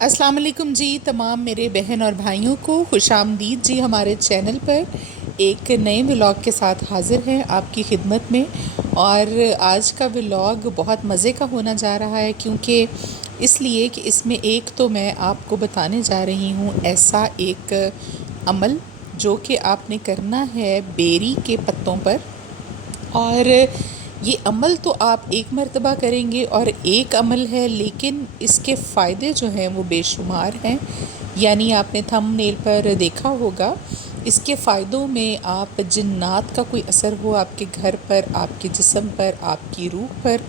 अस्सलाम वालेकुम जी। तमाम मेरे बहन और भाइयों को खुशामदीद जी हमारे चैनल पर। एक नए व्लॉग के साथ हाज़िर हैं आपकी खिदमत में। और आज का व्लॉग बहुत मज़े का होना जा रहा है, क्योंकि इसलिए कि इसमें एक तो मैं आपको बताने जा रही हूँ ऐसा एक अमल जो कि आपने करना है बेरी के पत्तों पर। और ये अमल तो आप एक मर्तबा करेंगे और एक अमल है, लेकिन इसके फ़ायदे जो हैं वो बेशुमार हैं। यानी आपने थंबनेल पर देखा होगा, इसके फ़ायदों में आप जिन्नात का कोई असर हो आपके घर पर, आपके जिस्म पर, आपकी रूह पर,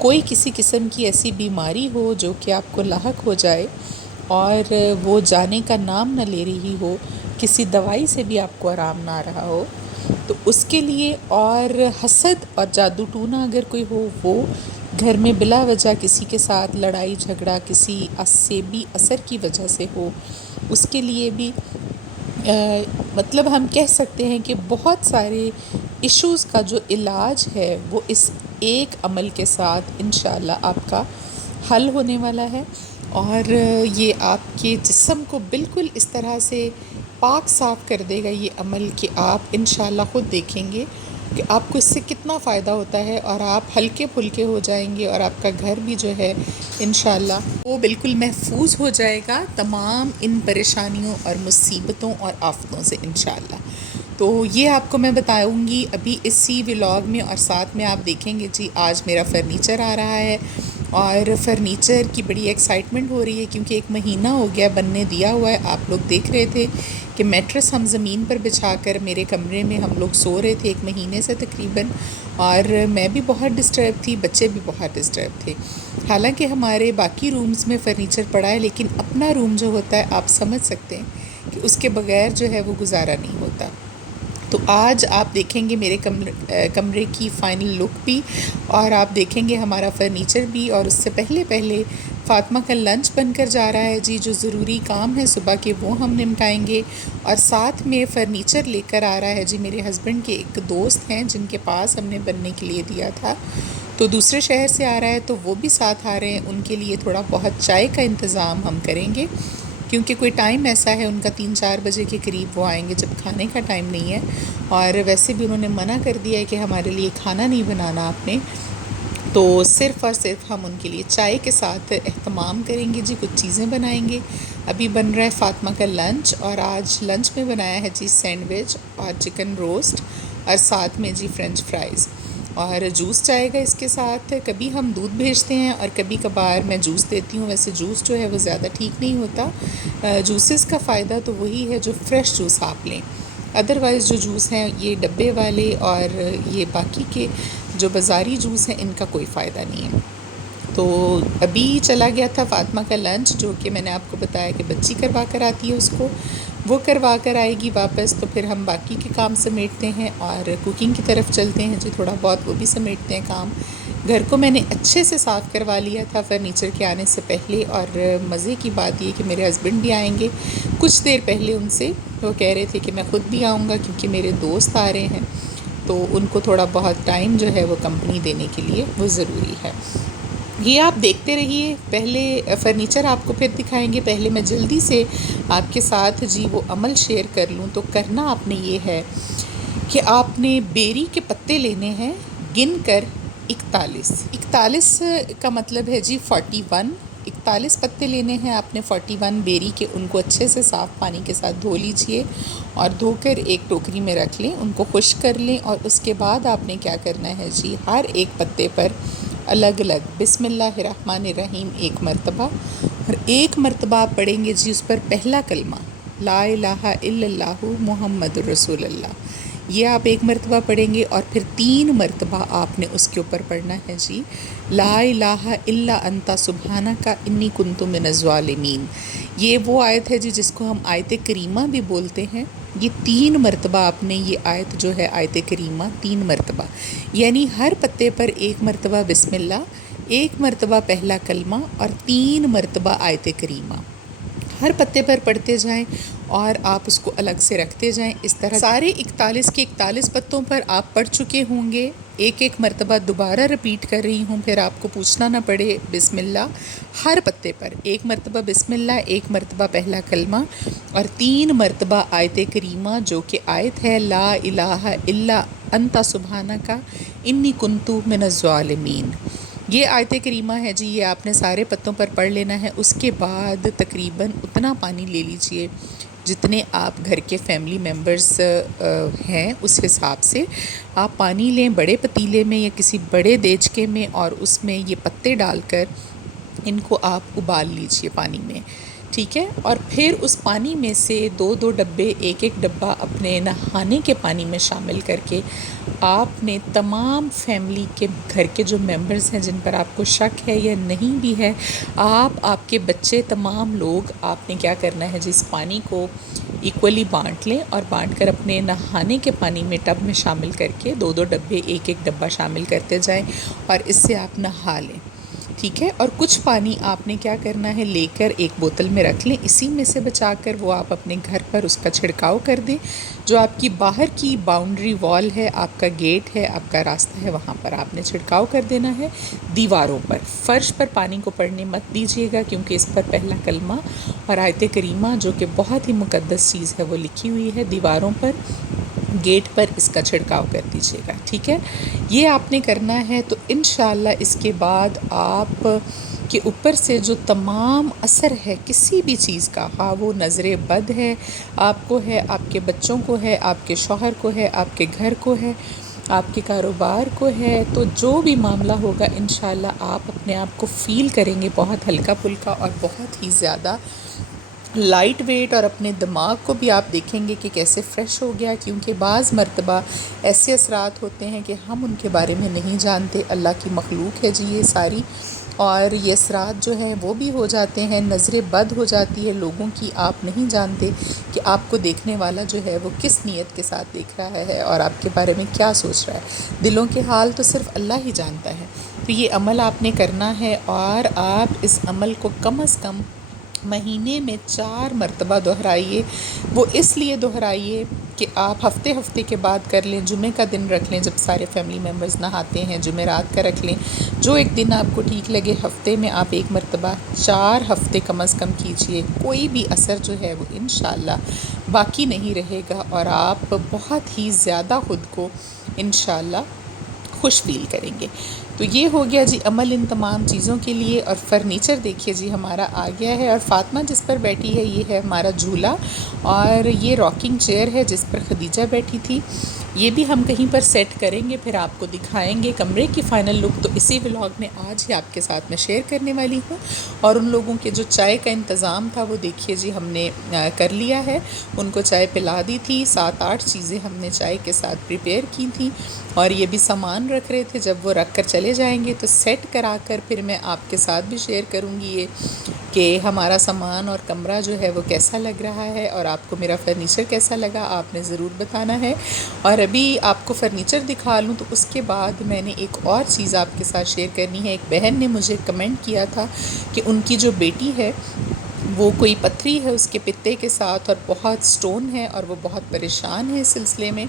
कोई किसी किस्म की ऐसी बीमारी हो जो कि आपको लाहक हो जाए और वो जाने का नाम न ले रही हो, किसी दवाई से भी आपको आराम ना आ रहा हो, तो उसके लिए। और हसद और जादू टूना अगर कोई हो, वो घर में बिला वजह किसी के साथ लड़ाई झगड़ा किसी असेबी असर की वजह से हो, उसके लिए भी मतलब हम कह सकते हैं कि बहुत सारे इश्यूज़ का जो इलाज है वो इस एक अमल के साथ इंशाल्लाह आपका हल होने वाला है। और ये आपके जिस्म को बिल्कुल इस तरह से पाक साफ़ कर देगा ये अमल कि आप इंशाल्लाह ख़ुद देखेंगे कि आपको इससे कितना फ़ायदा होता है और आप हल्के फुल्के हो जाएंगे और आपका घर भी जो है इंशाल्लाह वो बिल्कुल महफूज हो जाएगा तमाम इन परेशानियों और मुसीबतों और आफ़तों से इंशाल्लाह। तो ये आपको मैं बताऊंगी अभी इसी व्लॉग में। और साथ में आप देखेंगे जी आज मेरा फ़र्नीचर आ रहा है और फ़र्नीचर की बड़ी एक्साइटमेंट हो रही है, क्योंकि एक महीना हो गया बनने दिया हुआ है। आप लोग देख रहे थे कि मैट्रेस हम ज़मीन पर बिछाकर मेरे कमरे में हम लोग सो रहे थे 1 महीने से तकरीबन। और मैं भी बहुत डिस्टर्ब थी, बच्चे भी बहुत डिस्टर्ब थे। हालांकि हमारे बाकी रूम्स में फ़र्नीचर पड़ा है, लेकिन अपना रूम जो होता है आप समझ सकते हैं कि उसके बग़ैर जो है वो गुजारा नहीं होता। तो आज आप देखेंगे मेरे कमरे की फ़ाइनल लुक भी, और आप देखेंगे हमारा फ़र्नीचर भी। और उससे पहले फ़ातिमा का लंच बनकर जा रहा है जी, जो ज़रूरी काम है सुबह के वो हम निपटाएंगे। और साथ में फ़र्नीचर लेकर आ रहा है जी मेरे हस्बैंड के एक दोस्त हैं जिनके पास हमने बनने के लिए दिया था, तो दूसरे शहर से आ रहा है, तो वो भी साथ आ रहे हैं। उनके लिए थोड़ा बहुत चाय का इंतज़ाम हम करेंगे, क्योंकि कोई टाइम ऐसा है उनका 3-4 बजे के करीब वो आएंगे जब खाने का टाइम नहीं है। और वैसे भी उन्होंने मना कर दिया है कि हमारे लिए खाना नहीं बनाना आपने, तो सिर्फ़ और सिर्फ हम उनके लिए चाय के साथ एहतमाम करेंगे जी, कुछ चीज़ें बनाएंगे। अभी बन रहा है फ़ातिमा का लंच, और आज लंच में बनाया है जी सैंडविच और चिकन रोस्ट, और साथ में जी फ्रेंच फ्राइज़, और जूस जाएगा इसके साथ। कभी हम दूध भेजते हैं और कभी कभार मैं जूस देती हूँ। वैसे जूस जो है वो ज़्यादा ठीक नहीं होता। जूसेस का फ़ायदा तो वही है जो फ़्रेश जूस आप लें, अदरवाइज़ जो जूस हैं ये डब्बे वाले और ये बाकी के जो बाज़ारी जूस हैं इनका कोई फ़ायदा नहीं है। तो अभी चला गया था फ़ातिमा का लंच, जो कि मैंने आपको बताया कि बच्ची करवा कर आती है उसको, वो करवा कर आएगी वापस, तो फिर हम बाकी के काम समेटते हैं और कुकिंग की तरफ चलते हैं जी। थोड़ा बहुत वो भी समेटते हैं काम। घर को मैंने अच्छे से साफ़ करवा लिया था फ़र्नीचर के आने से पहले। और मज़े की बात ये कि मेरे हस्बैंड भी आएंगे कुछ देर पहले उनसे, वो कह रहे थे कि मैं ख़ुद भी आऊँगा क्योंकि मेरे दोस्त आ रहे हैं, तो उनको थोड़ा बहुत टाइम जो है वो कंपनी देने के लिए वो ज़रूरी है। ये आप देखते रहिए, पहले फ़र्नीचर आपको फिर दिखाएंगे। पहले मैं जल्दी से आपके साथ जी वो अमल शेयर कर लूँ। तो करना आपने ये है कि आपने बेरी के पत्ते लेने हैं गिन कर 41 का मतलब है जी 41। 41 पत्ते लेने हैं आपने 41 बेरी के। उनको अच्छे से साफ़ पानी के साथ धो लीजिए और धोकर एक टोकरी में रख लें, उनको खुश्क कर लें। और उसके बाद आपने क्या करना है जी, हर एक पत्ते पर अलग अलग बिस्मिल्लाहिर्रहमानिर्रहीम एक मरतबा, और एक मरतबा आप पढ़ेंगे जी उस पर पहला कलमा ला इलाहा इल्लल्लाहु मुहम्मदुर रसूलुल्लाह, ये आप एक मरतबा पढ़ेंगे। और फिर 3 मरतबा आपने उसके ऊपर पढ़ना है जी ला इलाहा इल्ला अंता सुब्हानका इन्नी कुन्तु मिनज़ ज़ालिमीन। ये वो आयत है जी जिसको हम आयत करीमा भी बोलते हैं। ये 3 मरतबा आपने ये आयत जो है आयत करीमा 3 मरतबा, यानी हर पत्ते पर 1 मरतबा बिस्मिल्लाह, 1 मरतबा पहला कलमा और 3 मरतबा आयत करीमा हर पत्ते पर पढ़ते जाएं और आप उसको अलग से रखते जाएं। इस तरह सारे 41 के 41 पत्तों पर आप पढ़ चुके होंगे एक एक मरतबा दोबारा रिपीट कर रही हूँ, फिर आपको पूछना ना पड़े। बिस्मिल्लाह हर पत्ते पर एक मरतबा बिस्मिल्लाह, एक मरतबा पहला कलमा और 3 मरतबा आयत करीमा, जो कि आयत है ला इलाहा इल्ला अंता सुबहानका इन्नी कुन्तु मिनज़्ज़ालिमीन। ये आयत करीमा है जी, ये आपने सारे पत्तों पर पढ़ लेना है। उसके बाद तकरीबन उतना पानी ले लीजिए जितने आप घर के फैमिली मेम्बर्स हैं, उस हिसाब से आप पानी लें बड़े पतीले में या किसी बड़े देचके में, और उसमें ये पत्ते डालकर इनको आप उबाल लीजिए पानी में, ठीक है। और फिर उस पानी में से 2-2 डब्बे, एक एक डब्बा अपने नहाने के पानी में शामिल करके आपने तमाम फैमिली के घर के जो मेंबर्स हैं जिन पर आपको शक है या नहीं भी है, आप, आपके बच्चे, तमाम लोग, आपने क्या करना है जी, इस पानी को इक्वली बांट लें और बांट कर अपने नहाने के पानी में टब में शामिल करके 2-2 डब्बे, एक एक डब्बा शामिल करते जाएं और इससे आप नहा लें, ठीक है। और कुछ पानी आपने क्या करना है, लेकर एक बोतल में रख लें, इसी में से बचाकर वो आप अपने घर पर उसका छिड़काव कर दें। जो आपकी बाहर की बाउंड्री वॉल है, आपका गेट है, आपका रास्ता है, वहाँ पर आपने छिड़काव कर देना है। दीवारों पर, फ़र्श पर पानी को पड़ने मत दीजिएगा, क्योंकि इस पर पहला कलमा और आयत करीमा, जो कि बहुत ही मुक़द्दस चीज़ है, वो लिखी हुई है। दीवारों पर, गेट पर इसका छिड़काव कर दीजिएगा, ठीक है। ये आपने करना है। तो इंशाअल्लाह इसके बाद आप के ऊपर से जो तमाम असर है किसी भी चीज़ का, हाँ वो नज़र बद है, आपको है, आपके बच्चों को है, आपके शौहर को है, आपके घर को है, आपके कारोबार को है, तो जो भी मामला होगा इंशाअल्लाह आप अपने आप को फ़ील करेंगे बहुत हल्का फुल्का और बहुत ही ज़्यादा लाइट वेट, और अपने दिमाग को भी आप देखेंगे कि कैसे फ़्रेश हो गया। क्योंकि बाज़ मरतबा ऐसे असरात होते हैं कि हम उनके बारे में नहीं जानते, अल्लाह की मखलूक है जी ये सारी, और ये असरात जो हैं वो भी हो जाते हैं, नज़र बद हो जाती है लोगों की। आप नहीं जानते कि आपको देखने वाला जो है वो किस नीयत के साथ देख रहा है और आपके बारे में क्या सोच रहा है। दिलों के हाल तो सिर्फ़ अल्लाह ही जानता है। तो ये अमल आपने करना है, और आप इस अमल को कम अज़ कम महीने में 4 मरतबा दोहराइए। वो इसलिए दोहराइए कि आप हफ़्ते हफ़्ते के बाद कर लें, जुमे का दिन रख लें जब सारे फैमिली मेम्बर्स नहाते हैं, जुमेरात का रख लें, जो एक दिन आपको ठीक लगे। हफ़्ते में आप 1 मरतबा, 4 हफ़्ते कम अज़ कम कीजिए। कोई भी असर जो है वो इंशाअल्लाह बाकी नहीं रहेगा, और आप बहुत ही ज़्यादा ख़ुद को इंशाअल्लाह खुश फ़ील करेंगे। तो ये हो गया जी अमल इन तमाम चीज़ों के लिए। और फ़र्नीचर देखिए जी हमारा आ गया है, और फ़ातिमा जिस पर बैठी है ये है हमारा झूला, और ये रॉकिंग चेयर है जिस पर खदीजा बैठी थी। ये भी हम कहीं पर सेट करेंगे, फिर आपको दिखाएंगे कमरे की फ़ाइनल लुक। तो इसी व्लॉग में आज ही आपके साथ मैं शेयर करने वाली हूँ। और उन लोगों के जो चाय का इंतज़ाम था वो देखिए जी हमने कर लिया है, उनको चाय पिला दी थी। 7-8 चीज़ें हमने चाय के साथ प्रिपेयर की थी, और ये भी सामान रख रहे थे। जब वो रख कर चले जाएंगे तो सेट करा कर फिर मैं आपके साथ भी शेयर करूँगी ये कि हमारा सामान और कमरा जो है वो कैसा लग रहा है, और आपको मेरा फ़र्नीचर कैसा लगा आपने ज़रूर बताना है। और अभी आपको फ़र्नीचर दिखा लूँ तो उसके बाद मैंने एक और चीज़ आपके साथ शेयर करनी है। एक बहन ने मुझे कमेंट किया था कि उनकी जो बेटी है वो कोई पथरी है उसके पित्ते के साथ, और बहुत स्टोन है, और वो बहुत परेशान है इस सिलसिले में।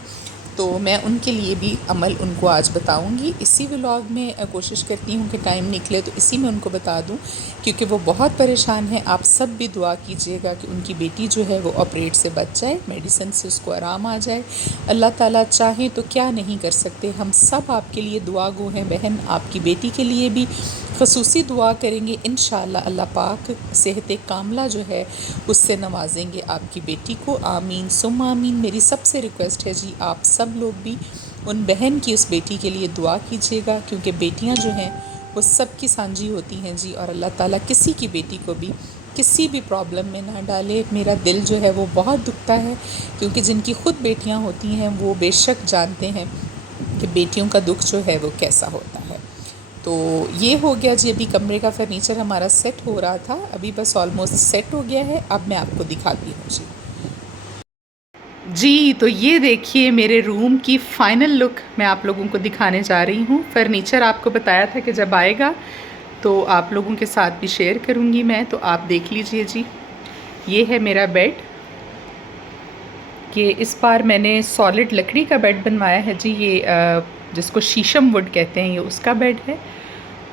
तो मैं उनके लिए भी अमल उनको आज बताऊंगी। इसी व्लॉग में कोशिश करती हूँ कि टाइम निकले तो इसी में उनको बता दूँ, क्योंकि वो बहुत परेशान है। आप सब भी दुआ कीजिएगा कि उनकी बेटी जो है वो ऑपरेट से बच जाए, मेडिसिन से उसको आराम आ जाए। अल्लाह ताला चाहे तो क्या नहीं कर सकते। हम सब आपके लिए दुआ गो हैं बहन, आपकी बेटी के लिए भी ख़ुसूसी दुआ करेंगे। इंशाअल्लाह अल्लाह पाक सेहत कामला जो है उससे नवाजेंगे आपकी बेटी को। आमीन सुम आमीन। मेरी सबसे रिक्वेस्ट है जी आप सब लोग भी उन बहन की उस बेटी के लिए दुआ कीजिएगा, क्योंकि बेटियां जो हैं वो सब की सांझी होती हैं जी, और अल्लाह ताला किसी की बेटी को भी किसी भी प्रॉब्लम में ना डाले। मेरा दिल जो है वो बहुत दुखता है, क्योंकि जिनकी ख़ुद बेटियां होती हैं वो बेशक जानते हैं कि बेटियों का दुख जो है वो कैसा होता है। तो ये हो गया जी, अभी कमरे का फ़र्नीचर हमारा सेट हो रहा था, अभी बस ऑलमोस्ट सेट हो गया है। अब मैं आपको दिखाती हूँ जी। तो ये देखिए मेरे रूम की फ़ाइनल लुक मैं आप लोगों को दिखाने जा रही हूँ। फ़र्नीचर आपको बताया था कि जब आएगा तो आप लोगों के साथ भी शेयर करूँगी मैं, तो आप देख लीजिए जी। ये है मेरा बेड, कि इस बार मैंने सॉलिड लकड़ी का बेड बनवाया है जी। ये जिसको शीशम वुड कहते हैं, ये उसका बेड है।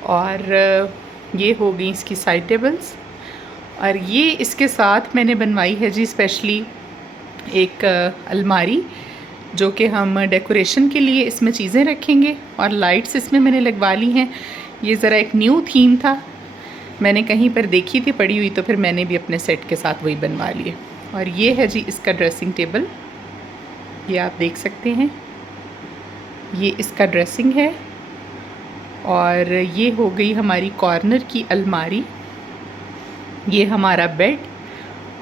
और ये हो गई इसकी साइड टेबल्स। और ये इसके साथ मैंने बनवाई है जी स्पेशली एक अलमारी, जो कि हम डेकोरेशन के लिए इसमें चीज़ें रखेंगे। और लाइट्स इसमें मैंने लगवा ली हैं। ये ज़रा एक न्यू थीम था, मैंने कहीं पर देखी थी पड़ी हुई, तो फिर मैंने भी अपने सेट के साथ वही बनवा लिए। और ये है जी इसका ड्रेसिंग टेबल, ये आप देख सकते हैं, ये इसका ड्रेसिंग है। और ये हो गई हमारी कॉर्नर की अलमारी, ये हमारा बेड।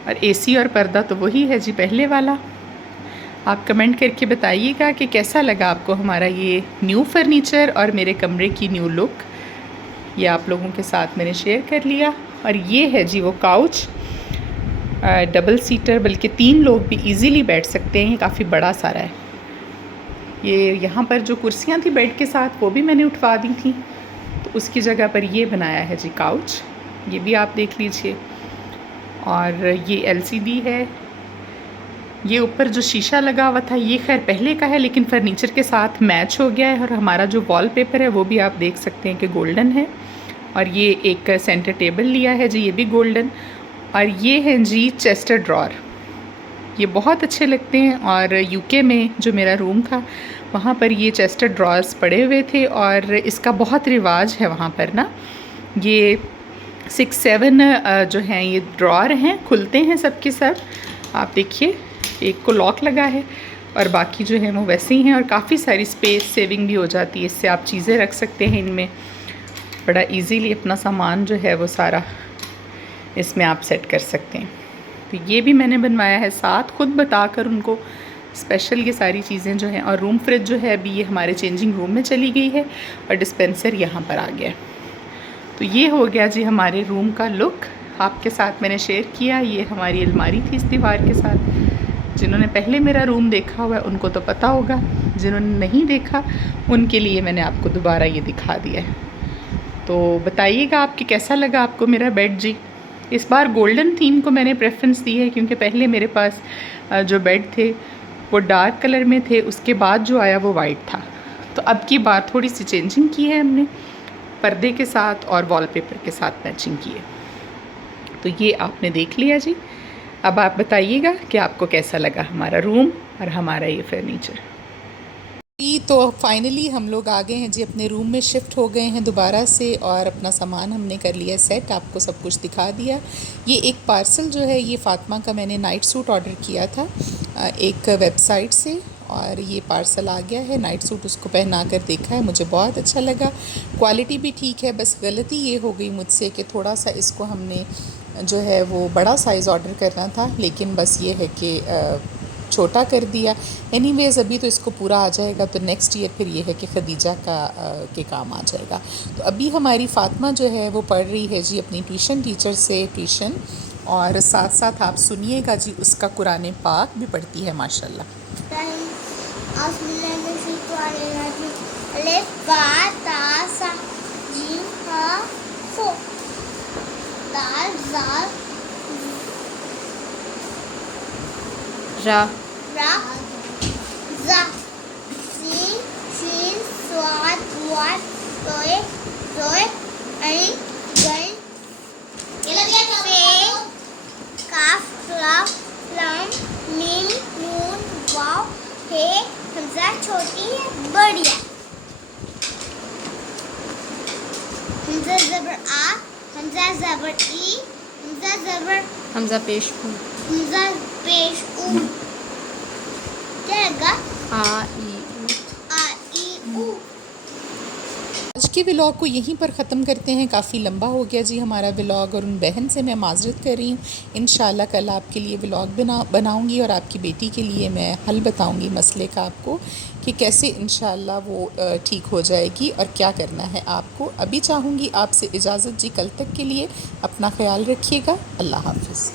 और एसी और पर्दा तो वही है जी पहले वाला। आप कमेंट करके बताइएगा कि कैसा लगा आपको हमारा ये न्यू फर्नीचर और मेरे कमरे की न्यू लुक। ये आप लोगों के साथ मैंने शेयर कर लिया। और ये है जी वो काउच, डबल सीटर, बल्कि 3 लोग भी इजीली बैठ सकते हैं, काफ़ी बड़ा सारा है। ये यहाँ पर जो कुर्सियाँ थी बेड के साथ वो भी मैंने उठवा दी थी, तो उसकी जगह पर ये बनाया है जी काउच, ये भी आप देख लीजिए। और ये एलसीडी है। ये ऊपर जो शीशा लगा हुआ था ये खैर पहले का है, लेकिन फर्नीचर के साथ मैच हो गया है। और हमारा जो वॉलपेपर है वो भी आप देख सकते हैं कि गोल्डन है। और ये एक सेंटर टेबल लिया है जी, ये भी गोल्डन। और ये हैं जी चेस्टर ड्रॉर, ये बहुत अच्छे लगते हैं। और यूके में जो मेरा रूम था वहाँ पर ये चेस्टर ड्रॉर्स पड़े हुए थे, और इसका बहुत रिवाज है वहाँ पर ना। ये 6-7 जो हैं ये ड्रॉर हैं, खुलते हैं सब के सब। आप देखिए, एक को लॉक लगा है और बाकी जो है वो वैसे ही हैं। और काफ़ी सारी स्पेस सेविंग भी हो जाती है इससे, आप चीज़ें रख सकते हैं इनमें बड़ा इजीली, अपना सामान जो है वो सारा इसमें आप सेट कर सकते हैं। तो ये भी मैंने बनवाया है साथ, खुद बताकर उनको स्पेशल ये सारी चीज़ें जो हैं। और रूम फ्रिज जो है अभी ये हमारे चेंजिंग रूम में चली गई है, और डिस्पेंसर यहाँ पर आ गया। तो ये हो गया जी हमारे रूम का लुक, आपके साथ मैंने शेयर किया। ये हमारी अलमारी थी इस दीवार के साथ। जिन्होंने पहले मेरा रूम देखा हुआ है उनको तो पता होगा, जिन्होंने नहीं देखा उनके लिए मैंने आपको दोबारा ये दिखा दिया है। तो बताइएगा आपके कैसा लगा आपको मेरा बेड जी। इस बार गोल्डन थीम को मैंने प्रेफरेंस दी है, क्योंकि पहले मेरे पास जो बेड थे वो डार्क कलर में थे, उसके बाद जो आया वो वाइट था। तो अब की बार थोड़ी सी चेंजिंग की है हमने, पर्दे के साथ और वॉलपेपर के साथ मैचिंग की है। तो ये आपने देख लिया जी। अब आप बताइएगा कि आपको कैसा लगा हमारा रूम और हमारा ये फर्नीचर। तो फाइनली हम लोग आ गए हैं जी, अपने रूम में शिफ्ट हो गए हैं दोबारा से, और अपना सामान हमने कर लिया सेट, आपको सब कुछ दिखा दिया। ये एक पार्सल जो है ये फ़ातिमा का मैंने नाइट सूट ऑर्डर किया था एक वेबसाइट से, और ये पार्सल आ गया है। नाइट सूट उसको पहना कर देखा है, मुझे बहुत अच्छा लगा, क्वालिटी भी ठीक है। बस गलती ये हो गई मुझसे कि थोड़ा सा इसको हमने जो है वो बड़ा साइज़ ऑर्डर करना था, लेकिन बस ये है कि छोटा कर दिया। एनीवेज़ अभी तो इसको पूरा आ जाएगा, तो नेक्स्ट ईयर फिर ये है कि खदीजा का के काम आ जाएगा। तो अभी हमारी फ़ातिमा जो है वो पढ़ रही है जी अपनी ट्यूशन टीचर से ट्यूशन, और साथ साथ आप सुनिएगा जी उसका कुरान पाक भी पढ़ती है माशाल्लाह। रा रा जा सीन शीन स्वाद वाद तोय जोय अई गन से काफ लाफ लम मीम नून वाव हे हमजा छोटी है बड़ी है। हमजा ज़बर आ, हमजा ज़बर ई, हमजा ज़बर हमजा पेश हूँ, हमजा पेश ऊ, क्या लगा? आ ई ऊ। आज के व्लॉग को यहीं पर ख़त्म करते हैं, काफ़ी लंबा हो गया जी हमारा व्लॉग, और उन बहन से मैं माज़रत कर रही हूँ। इंशाल्लाह कल आपके लिए व्लॉग बनाऊँगी, और आपकी बेटी के लिए मैं हल बताऊँगी मसले का आपको, कि कैसे इंशाल्लाह वो ठीक हो जाएगी और क्या करना है आपको। अभी चाहूँगी आपसे इजाज़त जी, कल तक के लिए अपना ख्याल रखिएगा। अल्लाह हाफ़िज़।